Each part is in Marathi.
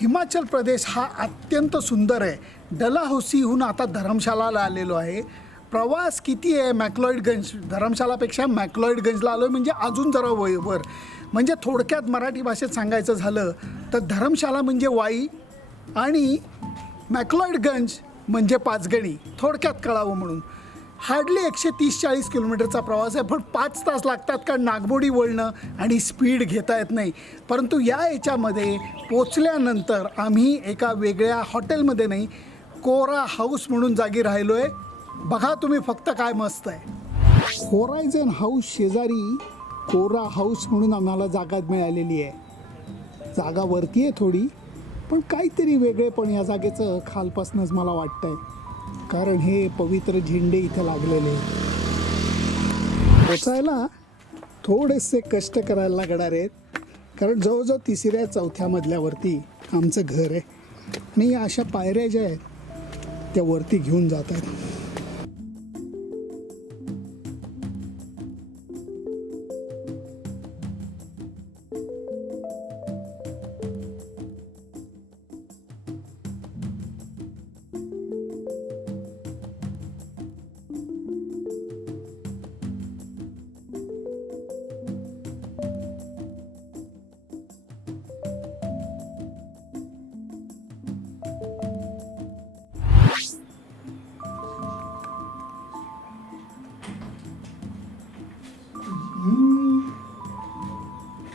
हिमाचल प्रदेश हा अत्यंत सुंदर आहे. डलहौसीहून आता धर्मशालाला आलेलो आहे. प्रवास किती आहे? मॅक्लॉईडगंज धर्मशालापेक्षा मॅक्लॉईडगंजला आलो आहे, म्हणजे अजून जरा वर. म्हणजे थोडक्यात मराठी भाषेत सांगायचं झालं तर धर्मशाला म्हणजे वाई आणि मॅक्लॉईडगंज म्हणजे पाचगणी, थोडक्यात कळावं म्हणून. हार्डली 130-40 किलोमीटरचा प्रवास आहे, पण 5 तास लागतात, कारण नागमोडी वळणं आणि स्पीड घेता येत नाही. परंतु याच्यामध्ये पोचल्यानंतर आम्ही एका वेगळ्या हॉटेलमध्ये नाही, कोरा हाऊस म्हणून जागी राहिलो आहे. बघा तुम्ही फक्त काय मस्त आहे. होरायझन हाऊस शेजारी कोरा हाऊस म्हणून आम्हाला जागा मिळालेली आहे. जागा वरती आहे थोडी, पण काहीतरी वेगळेपण या जागेचं खालपासूनच मला वाटतं आहे, कारण हे पवित्र झेंडे इथे लागलेले. पोचायला थोडेसे कष्ट करायला लागणार आहेत, कारण जवळजवळ 3ऱ्या-4थ्या मजल्यावरती आमचं घर आहे आणि या अशा पायऱ्या ज्या आहेत त्या वरती घेऊन जात आहेत.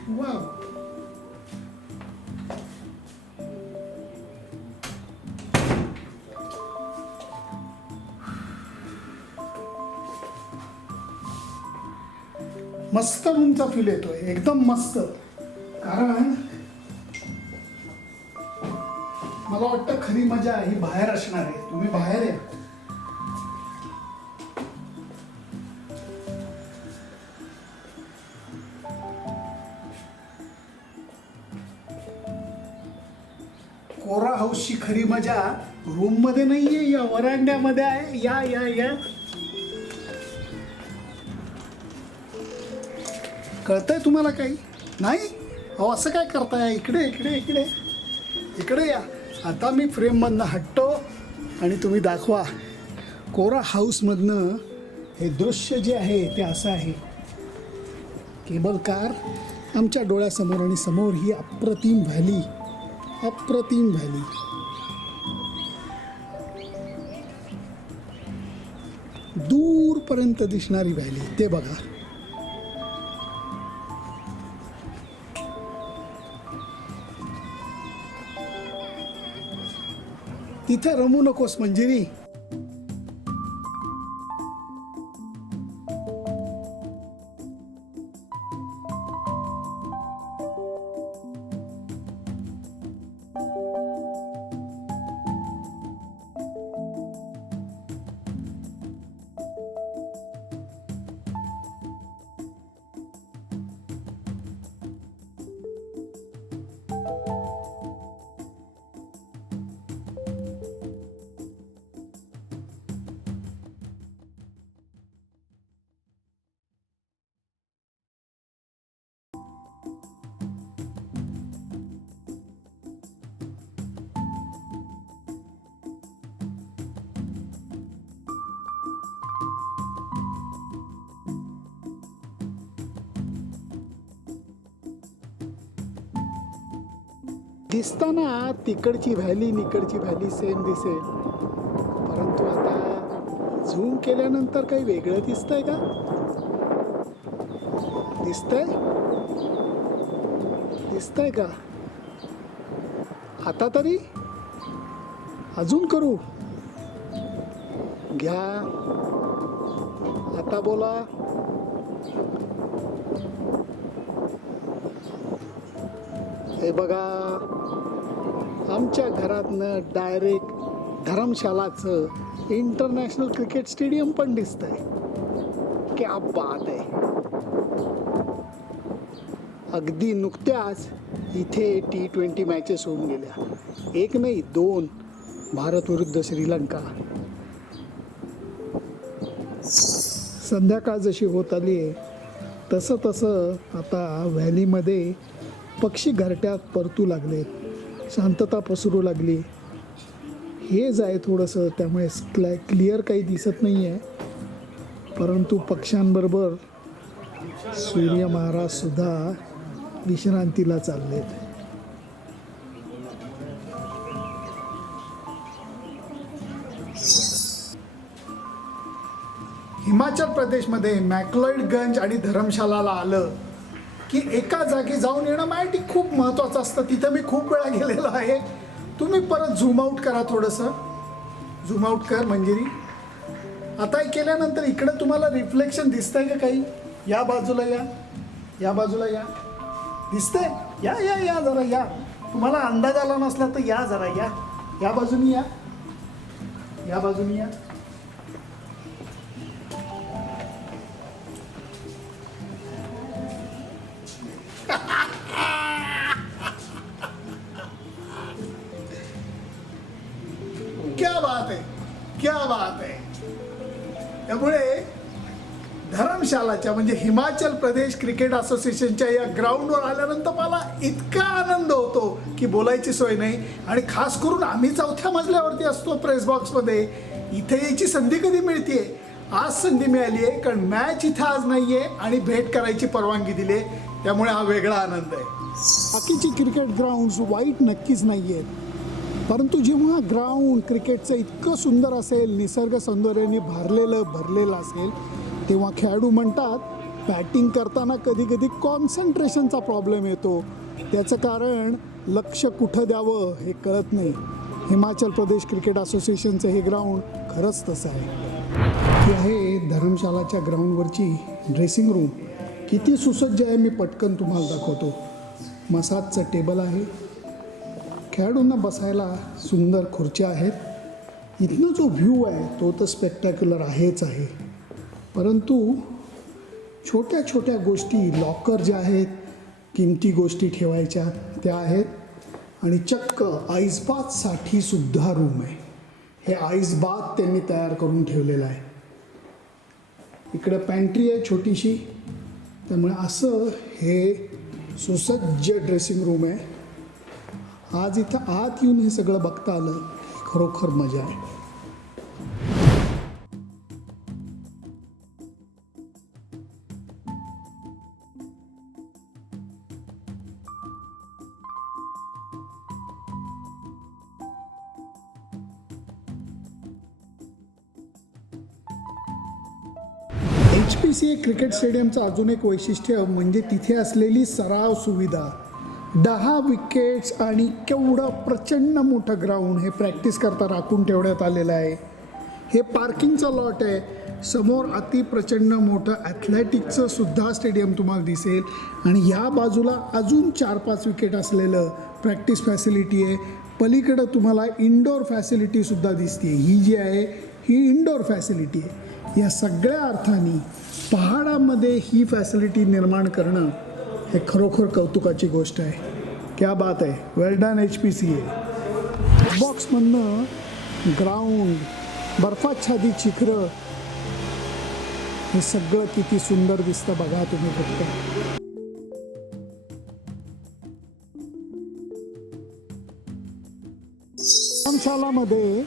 वाव, मस्त रूमचा फील येतोय, एकदम मस्त. कारण मला वाटतं खरी मजा ही बाहेर असणार आहे. तुम्ही बाहेर आहे. कोरा हाऊसची खरी मजा रूम मध्ये नाहीये, या वरांड्यामध्ये आहे. या या या कळतंय तुम्हाला काही? नाही? अहो असं काय करताय? इकडे इकडे इकडे इकडे या. आता मी फ्रेममधनं हटतो आणि तुम्ही दाखवा. कोरा हाऊसमधनं हे दृश्य जे आहे ते असं आहे. केबल कार आमच्या डोळ्यासमोर आणि समोर ही अप्रतिम व्हॅली, अप्रतिम व्हॅली. दूरपर्यंत दिसणारी व्हॅली ते बघा. तिथे रमू नकोस मंजिरी. दिसताना तिकडची व्हॅली निकडची व्हॅली सेम दिसेल, परंतु आता झूम केल्यानंतर काही वेगळं दिसतंय का? दिसतंय? दिसतंय का? आता तरी अजून करू घ्या. आता बोला. हे बघा, आमच्या घरातनं डायरेक्ट धर्मशालाचं इंटरनॅशनल क्रिकेट स्टेडियम पण दिसतंय. क्या बात आहे. अगदी नुकत्याच इथे T20 मॅचेस होऊन गेल्या. एक नाही 2, भारत विरुद्ध श्रीलंका. संध्याकाळ जशी होत आली आहे तसं तसं आता व्हॅलीमध्ये पक्षी घरट्यात परतू लागले. शांतता पसरू लागली. हेज आहे थोडंसं, त्यामुळे क्लिअर काही दिसत नाही आहे. परंतु पक्ष्यांबरोबर सूर्य महाराज सुद्धा विश्रांतीला चाललेत. हिमाचल प्रदेशमध्ये मॅक्लॉइडगंज आणि धर्मशालाला आलं की एका जागी जाऊन येणं माझ्यासाठी खूप महत्त्वाचं असतं. तिथं मी खूप वेळा गेलेलो आहे. तुम्ही परत झूम आऊट करा, थोडंसं झूम आऊट कर मंजिरी. आता हे केल्यानंतर इकडं तुम्हाला रिफ्लेक्शन दिसतंय का काही? या बाजूला या, या बाजूला या, दिसतंय? या या या जरा या. तुम्हाला अंदाज आला नसला तर या जरा, या या बाजूनी या, या बाजूनी या. क्या बात आहे, क्या बात आहे. त्यामुळे धर्मशालाच्या म्हणजे हिमाचल प्रदेश क्रिकेट असोसिएशनच्या या ग्राउंडवर आल्यानंतर मला इतका आनंद होतो की बोलायची सोय नाही. आणि खास करून आम्ही 4थ्या मजल्यावरती असतो प्रेस बॉक्समध्ये. इथे यायची संधी कधी मिळते? आज संधी मिळाली आहे, कारण मॅच इथं आज नाही आहे आणि भेट करायची परवानगी दिली आहे. त्यामुळे हा वेगळा आनंद आहे. बाकीची क्रिकेट ग्राउंड्स वाईट नक्कीच नाही आहेत, परंतु जेव्हा ग्राउंड क्रिकेटचं इतकं सुंदर असेल, निसर्ग सौंदर्याने भरलेलं असेल, तेव्हा खेळाडू म्हणतात बॅटिंग करताना कधी कधी कॉन्सन्ट्रेशनचा प्रॉब्लेम येतो. त्याचं कारण लक्ष कुठं द्यावं हे कळत नाही. हिमाचल प्रदेश क्रिकेट असोसिएशनचं हे ग्राउंड खरंच तसं आहे. ही आहे धर्मशालाच्या ग्राउंडवरची ड्रेसिंग रूम. किती सुसज्ज आहे मी पटकन तुम्हाला दाखवतो. मसाजचं टेबल आहे, खेळाडूंना बसायला सुंदर खुर्च्या आहेत. इथनं जो व्ह्यू आहे तो तर स्पेक्टॅक्युलर आहेच आहे, परंतु छोट्या छोट्या गोष्टी, लॉकर ज्या आहेत, किमती गोष्टी ठेवायच्या त्या आहेत. आणि चक्क आईस बाथसाठी सुद्धा रूम आहे. हे आईस बाथ त्यांनी तयार करून ठेवलेलं आहे. इकडं पॅन्ट्री आहे छोटीशी. त्यामुळे असं हे सुसज्ज ड्रेसिंग रूम आहे. आज इथं आत येऊन हे सगळं बघता आलं, खरोखर मजा आहे. HPCA क्रिकेट स्टेडियमचं अजून एक वैशिष्ट्य म्हणजे तिथे असलेली सराव सुविधा. 10 विकेट्स आणि केवढं प्रचंड मोठं ग्राउंड हे प्रॅक्टिस करता राखून ठेवण्यात आलेलं आहे. हे पार्किंगचं लॉट आहे. समोर अतिप्रचंड मोठं ॲथलेटिकचं सुद्धा स्टेडियम तुम्हाला दिसेल. आणि या बाजूला अजून 4-5 विकेट असलेलं प्रॅक्टिस फॅसिलिटी आहे. पलीकडं तुम्हाला इंडोर फॅसिलिटीसुद्धा दिसते. ही जी आहे ही इंडोर फॅसिलिटी आहे. या सगळ्या अर्थाने पहाडामध्ये ही फॅसिलिटी निर्माण करणं हे खरोखर कौतुकाची गोष्ट आहे. क्या बात आहे. वेल डन HPCA. बॉक्समधनं ग्राउंड, बर्फाच्छादित शिखरं, हे सगळं किती सुंदर दिसतं बघा तुम्ही फक्त. धर्मशालामध्ये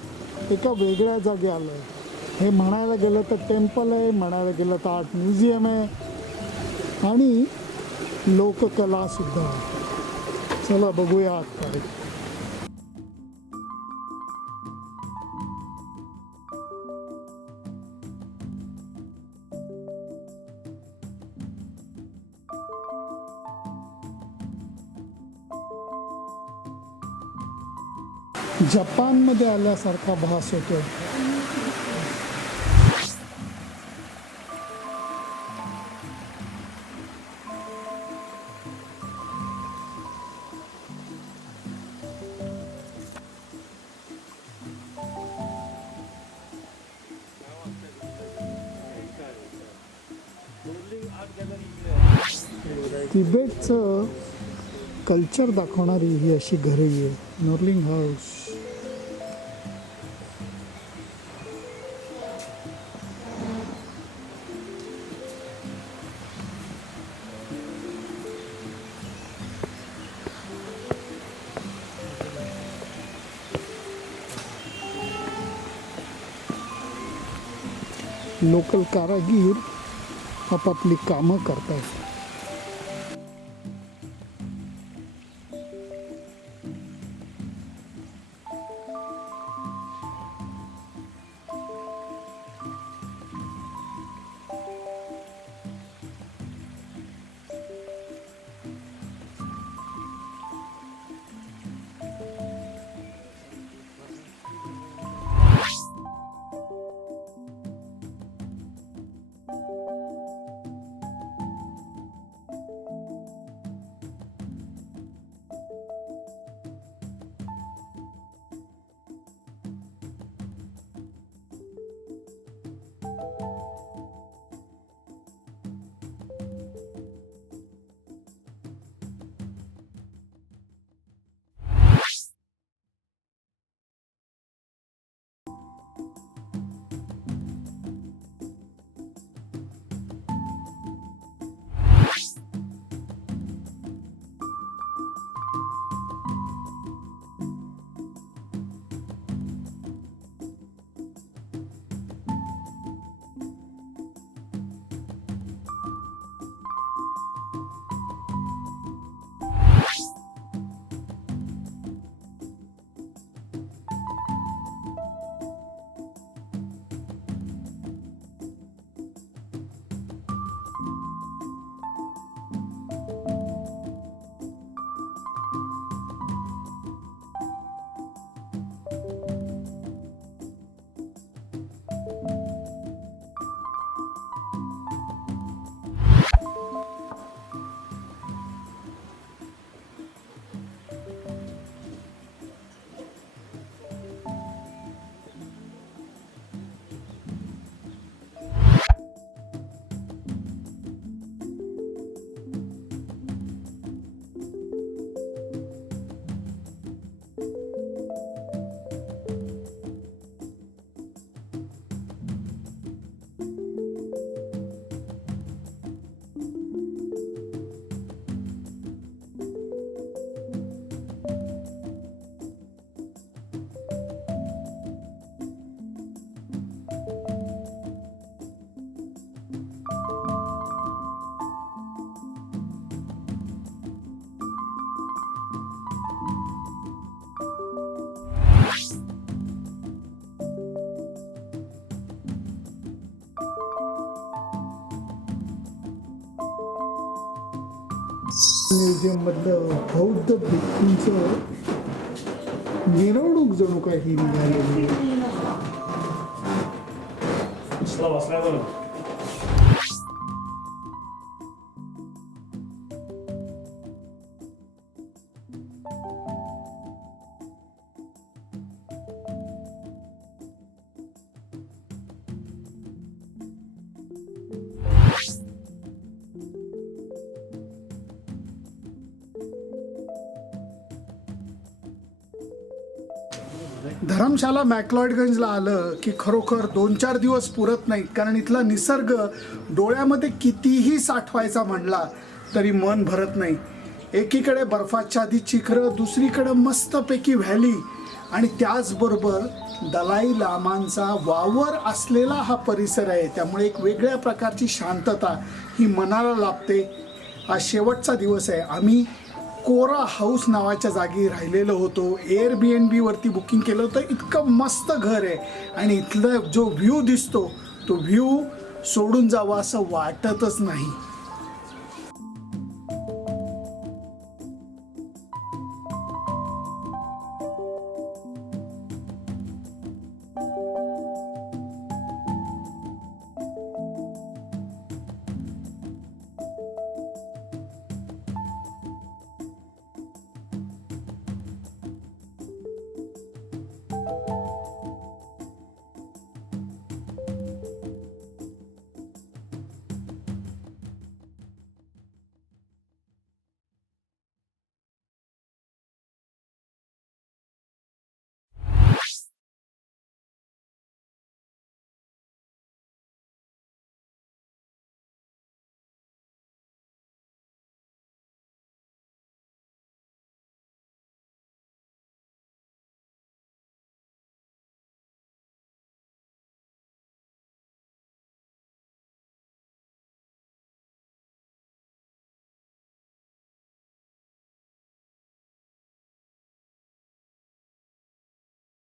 एका वेगळ्या जागी आलो आहे. हे म्हणायला गेलं तर टेम्पल आहे, म्हणायला गेलं तर आर्ट म्युझियम आहे आणि लोककलासुद्धा. चला बघूया आतमध्ये. जपानमध्ये आल्यासारखा भास होतो. तिबेटचं कल्चर दाखवणारी ही अशी घरे आहे. नोर्लिंग हाऊस. लोकल कारागीर आपापली कामं करतायत. म्युझियममधलं बौद्ध भिक्खूंचं मिरवणूक जणू काय ही निघालेली आहे. धरमशाला मॅक्लॉइडगंजला आलं की खरोखर 2-4 दिवस पुरत नाहीत, कारण इथला निसर्ग डोळ्यामध्ये कितीही साठवायचा म्हणला तरी मन भरत नाही. एकीकडे बर्फाच्छादित शिखरं, दुसरीकडे मस्तपैकी व्हॅली आणि त्याचबरोबर दलाई लामांचा वावर असलेला हा परिसर आहे. त्यामुळे एक वेगळ्या प्रकारची शांतता ही मनाला लाभते. आज शेवटचा दिवस आहे. आम्ही कोरा हाऊस नावाच्या जागी राहिलेलो होतो. एअरबीएनबी वरती बुकिंग केलं होतं. इतकं मस्त घर आहे आणि इथलं जो व्ह्यू दिसतो तो व्ह्यू सोडून जावा असं वाटतच नाही.